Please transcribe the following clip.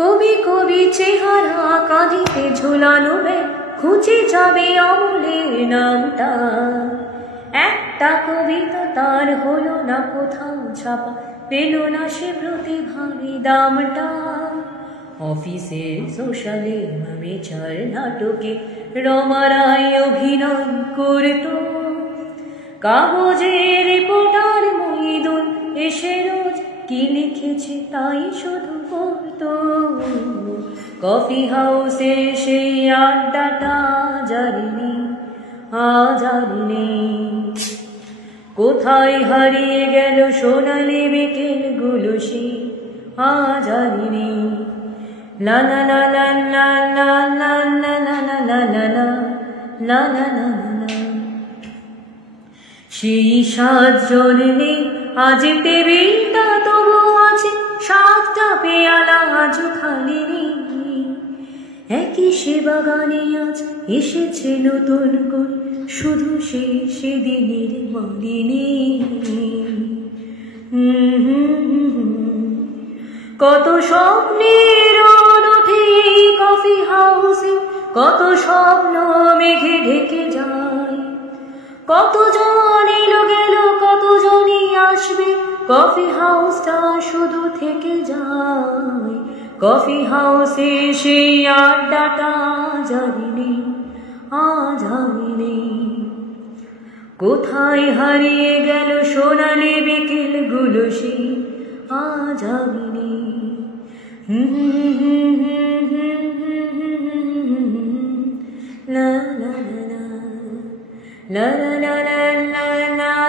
কবি কবি চেহারা কাঁদিতে ঝুলানো ব্যাগ খুঁজে যাবে অমলের নামটা। একটা কবিতা তার হলো না কোথাও ছাপা, পেল না সে প্রতিভার দামটা। অফিসের সোশ্যালে বিচার নাটকে রমারাই অভিনয় করত, কাগজের রিপোর্টার মহিদুল এসে রোজ কি লিখেছে তাই শুধু পড়ত। কফি হাউসে সেই আড্ডাটা জানি আজ আর নেই। কোথায় হারিয়ে গেল সোনালি বিকেলগুলো সে আজ আর নেই। লা লা লা লা লা লা লা লা লা লা লা লা লা লা লা। সেই 7 জন নেই আজ, টেবিলটা তবু আছে, 7টা পেয়ালা আজ খালি নেই। একই সে বাগানে আজ এসেছে নতুন করে, শুধু সেদিনের মালিনী। কত স্বপ্নের ওঠে কফি হাউসে, কত স্বপ্ন মেঘে ঢেকে যায়। কতজন এলো গেল, কতজনই আসবে, কফি হাউসটা শুধু থেকে যায়। কফি হাউসে সেই আড্ডাটা জানি আজ আর নেই। কোথায় হারিয়ে গেল সোনালি বিকেলগুলো সে আজ আর নেই। La la la la la la la la la la